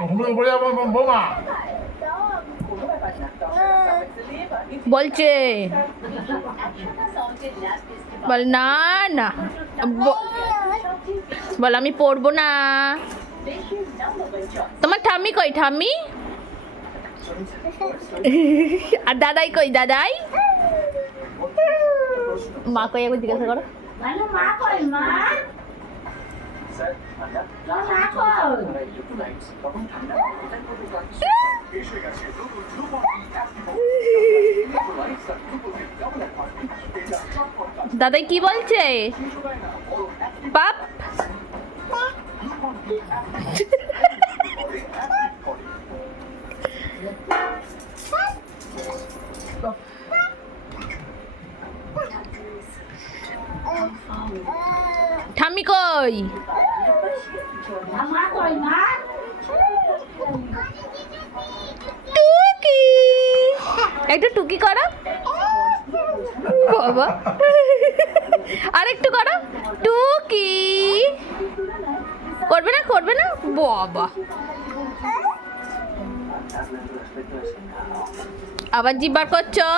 বৌমা বলছে বল না না বল আমি পড়বো না। তোমার ঠাম্মি কই ঠাম্মি? আর দাদাই কই দাদাই? মা কই একবার জিজ্ঞাসা করো। দাদাই কি বলছে? পাপ ঠাম্মি কই? টুকি একটু টুকি করো বাবা, আরেকটু করো টুকি। করবে না করবে না বাবা। আবার জিভ বার করছো?